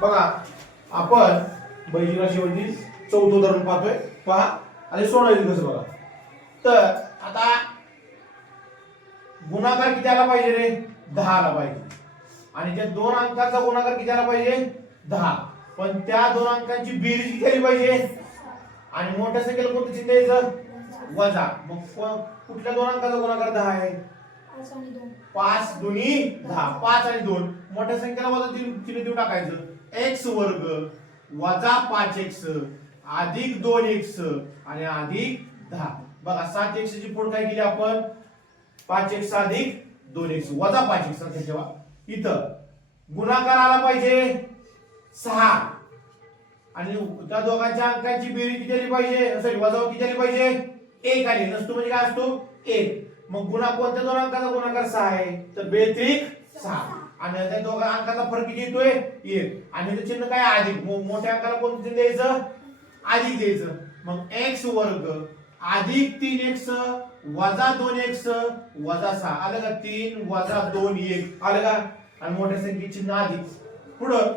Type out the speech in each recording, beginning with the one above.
बघा आपण बैजिक राशीवरती चौथं उदाहरण पाहतोय. पहा आणि सोडवायचं कसं बघा. तर आता गुणाकार किती आला पाहिजे रे? 10 आला पाहिजे. आणि त्या दोन अंकाचा गुणाकार किती आला पाहिजे? 10. पण त्या दोन अंकांची बेरीज किती आली पाहिजे? आणि मोठ्या संख्येला कोणतं चिन्ह द्यायचं? वजा. मग कुठल्या दोन अंकाचा गुणाकार 10 आहे? 5 दुनी 10. 5 आणि 2 मोठ्या संख्येला वजा चिन्ह देऊन टाकायचं. x वर्ग वजा 5x अधिक 2x आणि अधिक 10. बघा 7x ची पुढ काय केली आपण? 5x अधिक 2x वजा 5x लक्षात ठेवा. इथं गुणाकार आला पाहिजे 6 आणि त्या दोघांच्या अंकांची बेरीज किती आली पाहिजे? सॉरी वजा किती आली पाहिजे? 1 आली. नसतो म्हणजे काय असतो? 1. मग गुणा कोणत्या दोन अंकाचा गुणाकार 6 आहे? तर बेत्रिक 6. आणि त्या दोघा अंकाचा फरक किती येतोय? 1. आणि इथे चिन्ह काय? अधिक. मोठ्या अंकाला कोणतं चिन्ह द्यायचं? अधिक द्यायचं. मग x वर्ग अधिक 3x वजा 2x वजा 6 आलं का? 3 वजा 2 1 आलं का? आणि मोठ्या संख्येचे चिन्ह अधिक. पुढं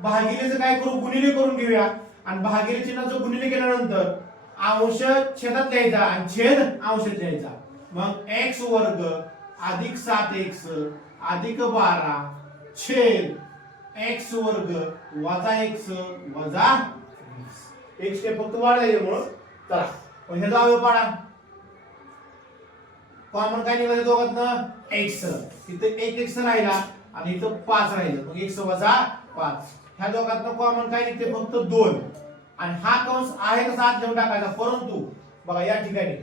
भागिलेचं काय करू? गुणिले करून घेऊया. आणि भागिले चिन्हाचं गुणिले केल्यानंतर अंश छेदात लिहायचा आणि छेद अंशात लिहायचा. मग x वर्ग अधिक 7x अधिक 12 छेद x वर्ग वजा x वजा 20. x ते फक्त वाढायचे म्हणून चला पण हे जावे पाडा. कॉमन काय निघाले दोघांतनं? x. इथे 1x राहिला आणि इथं 5 राहिलं. मग x वजा 5. ह्या दोघांतनं कॉमन काय निघते? फक्त 2. आणि हा कंस आहे तसा आत लिहून टाकायचा. परंतु बघा या ठिकाणी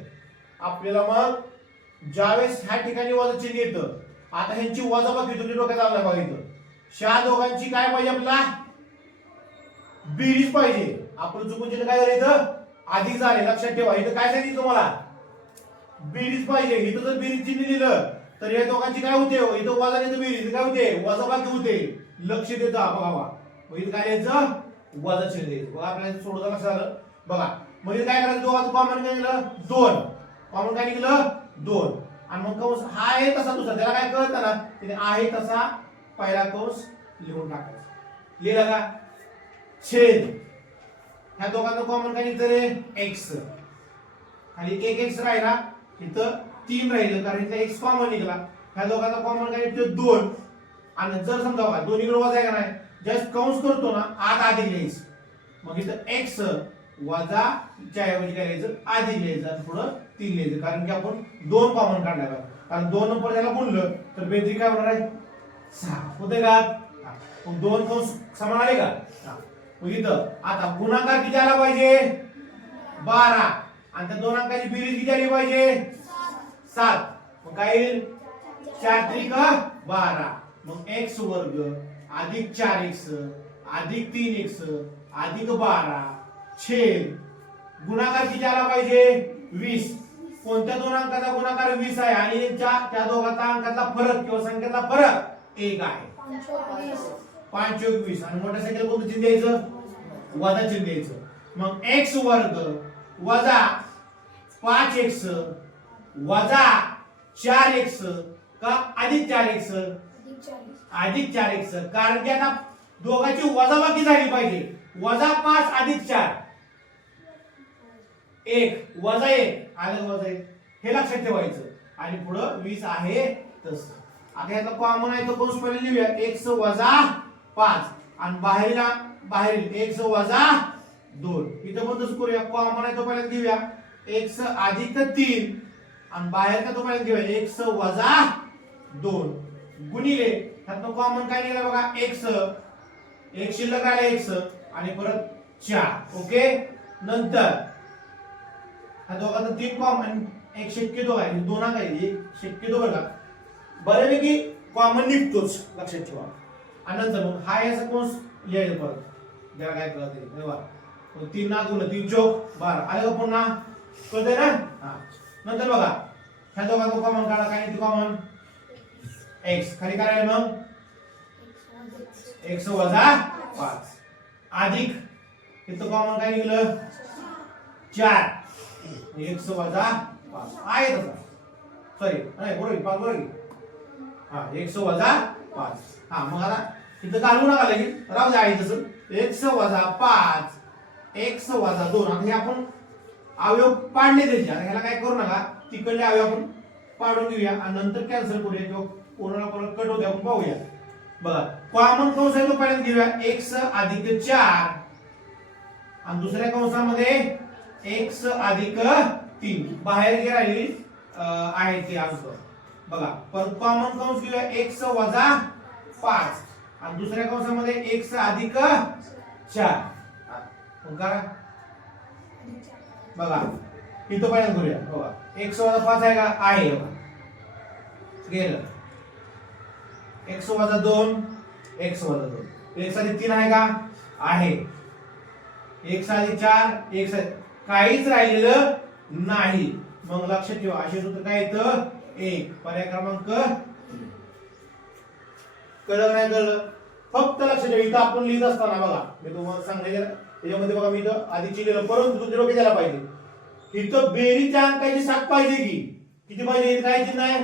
आपल्याला मग ज्यावेळेस ह्या ठिकाणी वजा चिन्ह येतं. आता ह्यांची वजाबाकी तुम्ही डोक्यात आलं बघा. इथं ह्या दोघांची काय पाहिजे? आपल्याला बेरीज पाहिजे. आपण चुकून चिन्ह काय करायचं? अधिक झाले. लक्षात ठेवा. इथं काय सांगितलं तुम्हाला? बेरीज पाहिजे. इथं जर बेरीज चिन्ह लिहिलं तर या दोघांची काय होते? इथं वजा नाही तर बेरीज काय होते? वजाबाकी होते. लक्ष देता बघा. मग इथं काय द्यायचं? वजा चिन्ह द्यायचं. बघा आपल्याला सोडवता कसं झालं बघा. म्हणजे काय करायचं? दोघांचं कॉमन काय निघालं? 2. कॉमन काय निघालं? 2. आणि मग कंस हा आहे तसा दुसरा. त्याला काय कळतं ना? तिथे आहे तसा पहिला कंस लिहून टाकायचा. लिहिला का? छेद ह्या दोघांचं कॉमन काय निघतं रे? x. आणि 1x राहिला. इथं 3 राहिलं कारण इथं x कॉमन निघाला. ह्या दोघांचा कॉमन काय निघतं? 2. आणि जर समजा बघा दोन्हीकडे वजा आहे का नाही? जस्ट कंस करतो ना आत अधिक लिहायचं. मग इथं x वजा च्या ऐवजी काय लिहायचं? अधिक लिहायचं. आता पुढं 3 लिहायचं कारण की आपण 2 कॉमन काढणार आहोत. कारण 2 नंबर त्याला गुणलं तर बेरीज काय होणार आहे? 6 होते का? मग 2 कंस समान आले का? मग इथं आता गुणाकार किती आला पाहिजे? 12. आणि त्या दोन अंकाची बेरीज किती आली पाहिजे? 7. मग काय येईल? 4 त्रिक 12. मग x वर्ग अधिक 4x अधिक 3x अधिक 12 छेद गुणाकार किती आला पाहिजे? 20. कोणत्या दोन अंकाचा गुणाकार 20 आहे? आणि त्या दोघांचा अंकाचा फरक किंवा संख्येचा फरक 1 आहे. 5 + 20. आणि मोठ्या संख्येला कोणतं चिन्ह द्यायचं? वजा चिन्ह द्यायचं. मग x वर्ग वजा 5x वजा 4x का अधिक 4x? अधिक 4x. कारण की आता दोघांची वजाबाकी झाली पाहिजे. वजा 5 अधिक 4 1 वजा 1 आलं. वजा 1 हे लक्षात ठेवायचं. आणि पुढं 20 आहे तसं. आता याचा कॉमन आहे तो कंस पहिले लिहूया. x वजा 5 आणि बाहेरील x वजा 2. इथं पण तसं करूया. कॉमन आहे तो पहिल्यांदा घेऊया. x अधिक 3 आणि बाहेरचा तो पहिल्यांदा घेऊया. x वजा 2 गुणिले त्यातनं कॉमन काय निघालं बघा? x. एक शिल्लक राहिला x आणि परत 4. ओके. नंतर हा दोघांचा 3 कॉमन एक शक्यतो आहे. 2 अंक आहे. एक शक्यतो बघा बऱ्यापैकी कॉमन निघतोच. लक्षात ठेवा. आणि नंतर मग हा याचा कंस लिहायचं परत. त्याला काय कळत तेव्हा 3 ना गुण 3 चौक 12 आलं का? पुन्हा कळतंय ना? हा. नंतर बघा ह्या दोघांचा कॉमन काढा. काय निघते कॉमन? x. खाली काय राहिलं मग? x वजा 5 अधिक इथं कॉमन काय निघालं? 4 x वजा 5 आहे तसा. सॉरी नाही बरोबर 5 बरोबर. हा x वजा 5. हा मग आता इथं घालवू नका लगेच, राहू द्या आहे तसं. x वजा 5 x वजा 2. आता हे आपण अवयव पाडले त्याचे. आता ह्याला काय करू नका, तिकडले अवयव आपण पाडून घेऊया आणि नंतर कॅन्सल करूया किंवा कोणाला कट होते आपण पाहूया. बघा कॉमन कंस आहे तो पहिल्यांदा घेऊया, x अधिक 4 आणि दुसऱ्या कंसामध्ये x अधिक 3. बाहेर जे राहिली आहे ते अंक बघा. परत कॉमन कंस घेऊया, x वजा 5 आणि दुसऱ्या कंसामध्ये x अधिक 4. करा बघा इथं पहिल्यांदा करूया. बघा x वजा 5 आहे का, आहे बघा गेलं. x वजा 2 x वजा 2. x अधिक 3 आहे का, आहे. x अधिक 4 x काहीच राहिलेलं नाही. मग लक्षात ठेवा असे सूत्र काय येतं, 1. पर्याय क्रमांक कळलं नाही कळलं, फक्त लक्षात ठेवा. इथं आपण लिहित असताना बघा मी तुम्हाला सांगितलं त्याच्यामध्ये बघा मी इथं आधी चिन्ह परंतु तुमच्या डोक्यात द्यायला पाहिजे. इथं बेरीजच्या अंकाची 7 पाहिजे की किती पाहिजे, काय चिन्ह आहे,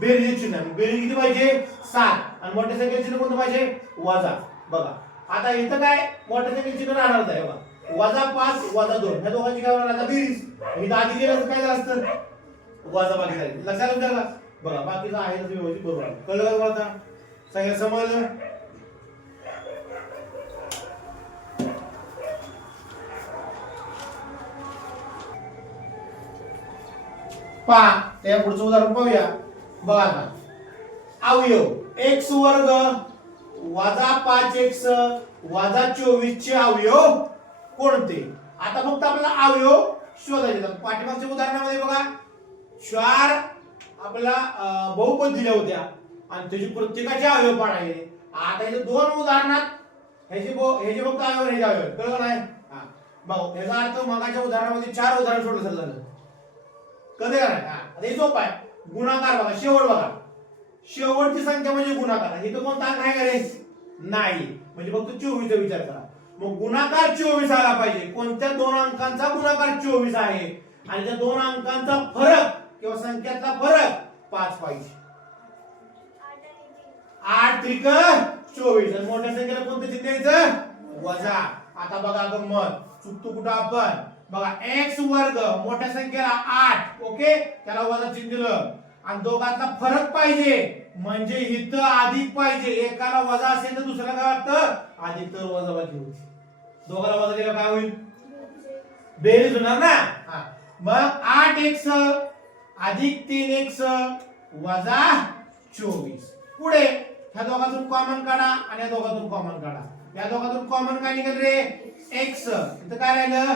बेरीज चिन्ह. बेरीज किती पाहिजे, 7. आणि मोठ्या संख्येचे चिन्ह कोणतं पाहिजे, वजा. बघा आता इथं काय मोठ्या संख्येचे चिन्ह राहणार आहे बघा, वजा 5 वजा 2. ह्या दोघांची काय होणार आता बेरीज. इथं आधी गेलं काय झालं असतं, वजा बाकी झाली. लक्षात आलं का, बघा बाकीचं आहे तसं व्यवस्थित बरोबर आहे. कळलं का तुम्हाला आता, सगळ्या समजलं. पहा त्या पुढचं उदाहरण पाहूया. बघा आता अवयव x वर्ग वजा 5x वजा 24 चे अवयव कोणते. आता फक्त आपल्याला अवयव शोधायचे. पाठीमागच्या उदाहरणामध्ये बघा 4 आपल्याला बहुपद दिल्या होत्या आणि त्याची प्रत्येकाचे अवयव पाडायचे. आता इथे 2 उदाहरणात ह्याचे फक्त अवयव ह्याचे अवयव कळलं नाही. बघा याचा अर्थ मागाच्या उदाहरणामध्ये 4 उदाहरण सोडलं झालं. कधी करायचं, आता हे सोपं आहे. गुणाकार बघा, शेवट बघा, शेवटची संख्या म्हणजे गुणाकार. इथं कोणता अंक आहे का रे, नाही. म्हणजे फक्त 24 चा विचार करा. मग गुणाकार 24 आला पाहिजे. कोणत्या 2 अंकांचा गुणाकार 24 आहे आणि त्या 2 अंकांचा फरक किंवा संख्याचा फरक 5 पाहिजे. 8 त्रिक 24 आणि मोठ्या संख्येला कोणतं चिन्ह द्यायचं, वजा. आता बघा गंमत, चुकतो कुठं आपण. बघा x वर्ग मोठ्या संख्येला 8, ओके, त्याला वजा चिन्ह दिलं आणि दोघांचा फरक पाहिजे म्हणजे इथं अधिक पाहिजे. एकाला वजा असेल तर दुसऱ्याला काय वाटतं अधिक, तर वजा बाकी होती. दोघाला वजा दिलं काय होईल, बेरीज होणार ना. मग 8x अधिक 3x वजा 24. पुढे ह्या दोघातून कॉमन काढा आणि या दोघातून कॉमन काढा. या दोघातून कॉमन काय निघेल रे, x. इथं काय राहिलं,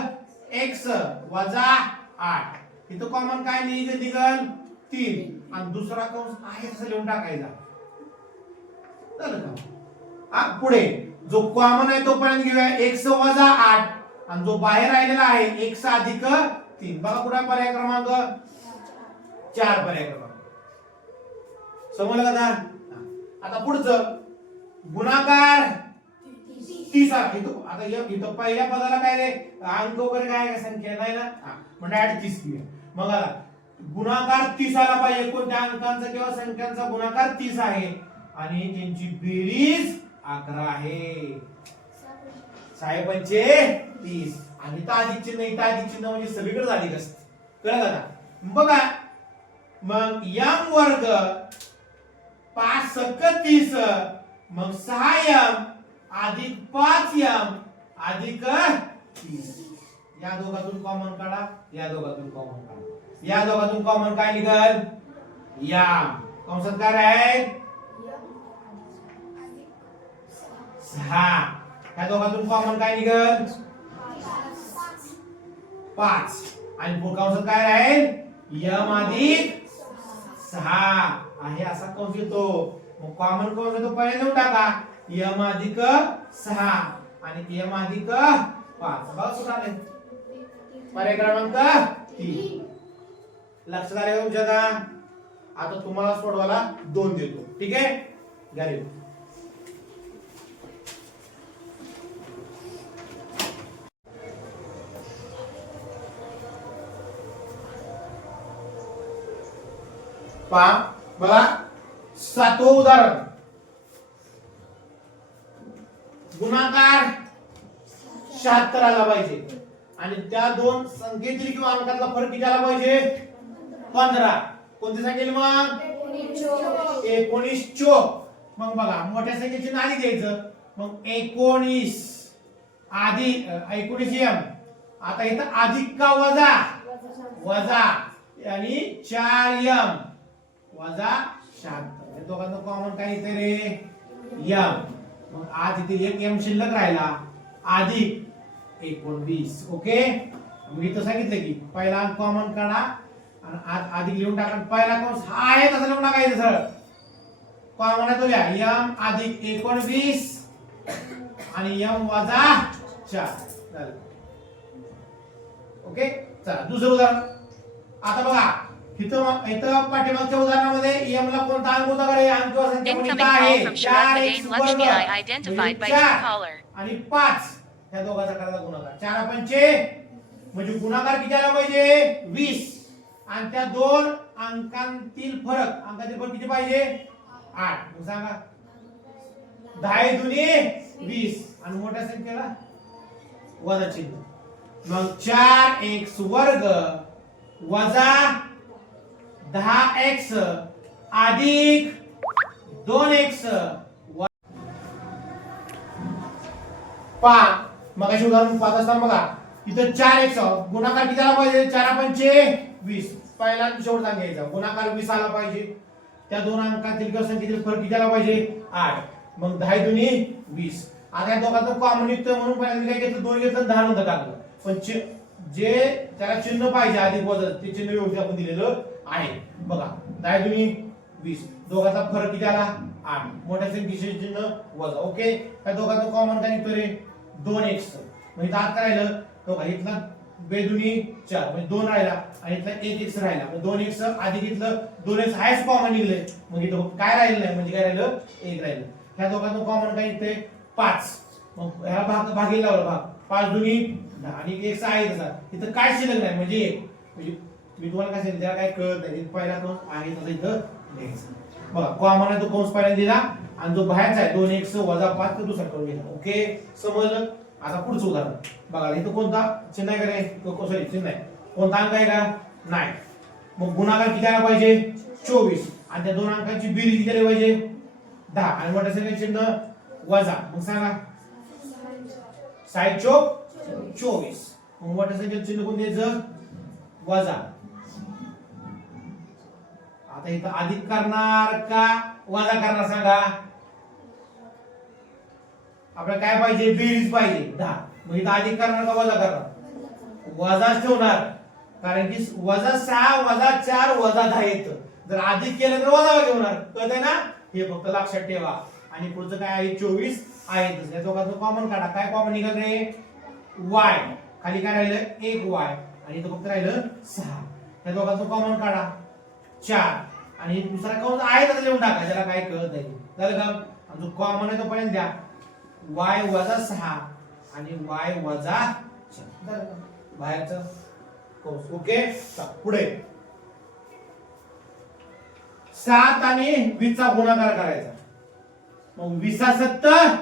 x वजा 8. इथं कॉमन काय निघेल 3 आणि दुसरा कंस आहे तसं लिहून टाकायचा. झालं का. पुढे जो कॉमन आहे तो पर्यंत घेऊया, x वजा 8 आणि जो बाहेर राहिलेला आहे x अधिक 3. बघा कुठे पर्याय क्रमांक 4. पर्याय क्रमांक समजलं का. आता पुढचं गुणाकार 30. आता इथं पहिल्या पदाला काय रे, अंक वगैरे काय आहे, संख्या नाही ना, म्हणजे 30 घेऊया. मग आता गुणाकार 30 आला पाहिजे. कोणत्या अंकांचा किंवा संख्यांचा गुणाकार 30 आहे आणि त्यांची बेरीज 11 आहे. 6 पंचे 30 आणि इथं अधिक चिन्ह, इथं अधिक चिन्ह म्हणजे सगळीकडे अधिक असते. कळलं का. बघा मग m वर्ग 5 सक 30 मग 6m अधिक 5m अधिक 30. या दोघातून कॉमन काढा, या दोघातून कॉमन काढा. या दोघातून कॉमन काय निघाल, या कंसात काय आहे 6. या दोघातून कॉमन काय निघाल 5 आणि कंसात काय राहील m अधिक 6 आहे असा कंस येतो. मग कॉमन कंस येतो पहिले देऊन टाका, m अधिक 6 आणि m अधिक 5. बघा कुठं आले पर्याय क्रमांक 3. लक्षात आले का तुमच्या. आता तुम्हाला सोडवायला 2 देतो, ठीक आहे. घ्या पहा. बघा 7वं उदाहरण. गुणाकार 76 आला पाहिजे आणि त्या दोन संख्येतील किंवा अंकातला फरक किती आला पाहिजे 15. कोणती संख्या येईल मग 19 चोक. मग बघा मोठ्या संख्येची नाणी द्यायचं. मग 19 अधिक 19 एम. आता इथं अधिक का वजा वजा आणि 4 एम वजा 76. या दोघांना कॉमन काय येते रे एम. मग आज इथे एक एम शिल्लक राहिला अधिक 19. ओके. मी तर सांगितलं की पहिला अंक कॉमन काढा आणि आज अधिक लिहून टाका. पहिला कंस हा आहे तसं लिहून टाकायचं सरळ. कॉमन आहे तो लिहा एम अधिक 19 आणि एम वजा 4 झालं. ओके. चला दुसरं उदाहरण. आता बघा इथं पाठीमागच्या उदाहरणामध्ये एम ला कोणता अंक होता बरे? अंक संख्या कोणता आहे 4 आणि 5. ह्या दोघांचा करायचा गुणाकार 4 पंचे म्हणजे गुणाकार किती आला पाहिजे 20 आणि त्या दोन अंकांतील फरक किती पाहिजे 8. मग सांगा 10 दुनी 20 आणि मोठ्या संख्येला वजा चिन्ह. मग 4x वर्ग वजा 10x अधिक 2x. पहा मगाशी उदाहरण पाहत असताना बघा इथं 4x गुणाकार किती आला पाहिजे 4 पंचे 20. पहिला शेवटचा घ्यायचा गुणाकार 20 आला पाहिजे. त्या दोन अंकातील किंवा संख्येतील फरक किती आला पाहिजे 8. मग 10 दुनी 20. आता या दोघांचं कॉमन निघतं म्हणून पहिल्यांदा काय घेतलं 2 घेतलं 10 नंतर टाकलं. पण जे त्याला चिन्ह पाहिजे अधिक वजा ते चिन्ह व्यवस्थित आपण दिलेलं आहे. बघा 10 दुनी 20. दोघांचा फरक किती आला 8. मोठ्या संख्येचे चिन्ह वजा. ओके. त्या दोघांचं कॉमन काय निघतं रे 2x. म्हणजे आत काय राहिलं तो का इथला बेदुनी 4 म्हणजे 2 राहिला आणि इथला 1x राहिला. म्हणजे 2x अधिक इथलं 2x हायस्ट कॉमन निघले. मग इथं काय राहिलं नाही म्हणजे काय राहिलं 1 राहिलं. ह्या दोघांचं कॉमन काय निघते 5. मग ह्याला भागी लावला भाग 5 दुनी 10 आणि x आहे तसा इथं काय शिल्लक नाही म्हणजे 1. म्हणजे मी तुम्हाला काय सांगितलं त्याला काय कळत नाही. पहिला कंस आहे तसा इथं घ्यायचा. बघा कॉमन आहे तो कंस पहिल्यांदा दिला आणि जो बाहेरचा आहे 2x वजा 5 तो दुसरा करून घेतला. ओके समजलं. आता पुढचं उदाहरण बघा इथं कोणता चिन्ह आहे का रे सॉरी चिन्ह आहे कोणता अंक आहे का नाही. मग गुणाकार किती आला पाहिजे 24 आणि त्या दोन अंकांची बेरीज किती आली पाहिजे 10 आणि मोठ्या संख्येचे चिन्ह वजा. मग सांगा 6 चोक 24. मग मोठ्या संख्येचे चिन्ह कोण द्यायचं वजा. आता इथं अधिक करणार का वजा करणार सांगा. आपल्याला काय पाहिजे बेरीज पाहिजे 10. मग इथं अधिक करणार का वजा करणार वजाच ठेवणार कारण की वजा 6 वजा 4 वजा 10 येतं. जर अधिक केलं तर वजा घेणार कळतंय ना. हे फक्त लक्षात ठेवा. आणि पुढचं काय आहे 24 आहे तसं. या दोघांचं कॉमन काढा. काय कॉमन निघाल रे y. खाली काय राहिलं 1y आणि इथं फक्त राहिलं 6. या दोघांचं कॉमन काढा 4 आणि दुसरा कंस आहे तसं लिहून टाका ज्याला काय कळत नाही. झालं का. आणि जो कॉमन आहे तो पर्यंत द्या y वजा 6 आणि y वजा 4 बाहेरचं कंस. ओके. पुढे 7 आणि 20 चा गुणाकार करायचा. मग 20 70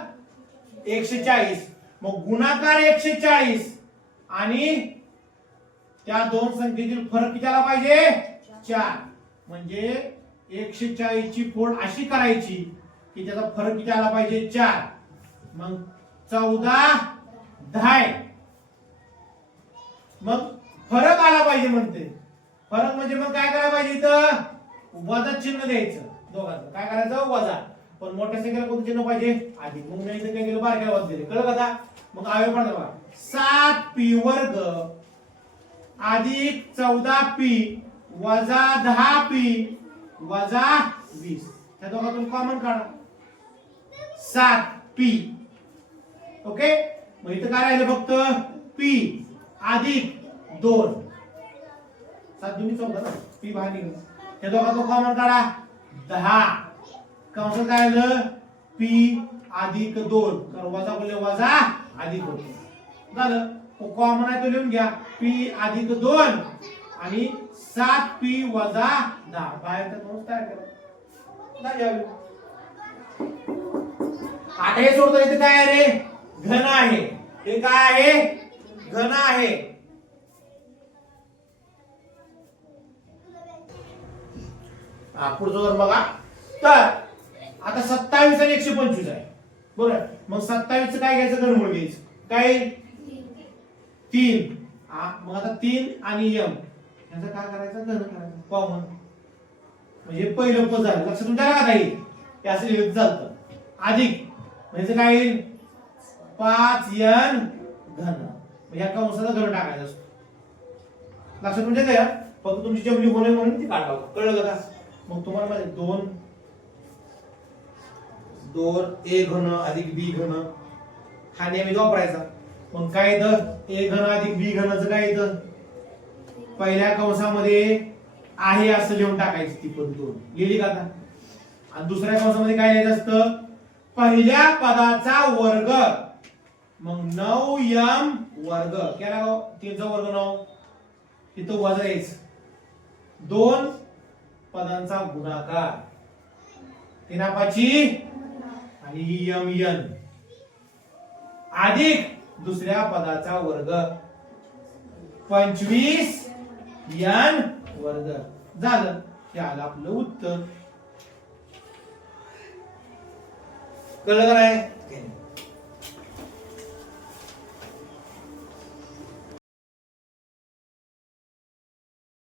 140. मग गुणाकार 140 आणि त्या दोन संख्येतील फरक किती आला पाहिजे 4. म्हणजे 140 ची फोड अशी करायची की त्याचा फरक किती आला पाहिजे 4. मग 14 10. मग फरक आला पाहिजे म्हणते. फरक म्हणजे मग काय करायला पाहिजे इथं वजा चिन्ह द्यायचं. दोघांचं काय करायचं वजा. पण मोठ्या संख्येला कोणतं चिन्ह पाहिजे अधिक. मग मी इथं काय केलं बारक्याला वजा दिले. कळलं का. मग आवे पडला बघा 7p वर्ग अधिक 14p वजा 10p वजा 20. त्या दोघांतून कॉमन काढा 7p. ओके. मग इथं काय राहिलं फक्त p अधिक 2. 7 दुनी 14 ना p बाहेर निघाला. त्या दोघांतून कॉमन काढा 10. कंसात काय आलं p अधिक 2 कारण वजा बोलले वजा अधिक होतो झालं. कॉमन आहे तो लिहून घ्या p अधिक 2 आणि 7p वजा 10. बाहेरचा कंस तयार करा. आता हे सोडतो इथे काय आहे रे घन आहे. हे काय आहे? घन आहे. पुढचं जर बघा तर आता 27 आणि 125 आहे बरोबर. मग 27 काय घ्यायचं? घनमूळ घ्यायचं. काय? 3. मग आता 3 आणि m याचं काय करायचं? घन करायचं कॉमन. म्हणजे पहिलं पद झालं. लक्षात तुमच्या का काही हे असं लिहिलं चालतं. अधिक म्हणजे काय येईल? 5n घन. या कंसाचा घन टाकायचा असतो. लक्षात तुमच्या काय? फक्त तुमची जमली होणे म्हणून ती काढावं. कळलं का? मग तुम्हाला माहिती 2 a घन अधिक b घन हा नेहमी वापरायचा. मग काय येतं? a घन अधिक b घनचं काय येतं? पहिल्या कंसामध्ये आहे असं लिहून टाकायची ती पद 2 लिहिली का आता? आणि दुसऱ्या कंसामध्ये काय लिहायचं असतं? पहिल्या पदाचा वर्ग. मग 9m वर्ग केला. 3 चा वर्ग 9 तिथं वजा यायचं. 2 पदांचा गुणाकार 3 आणि ही mn अधिक दुसऱ्या पदाचा वर्ग 25n वर्ग झालं. हे आलं आपलं उत्तर. कळलं का नाही?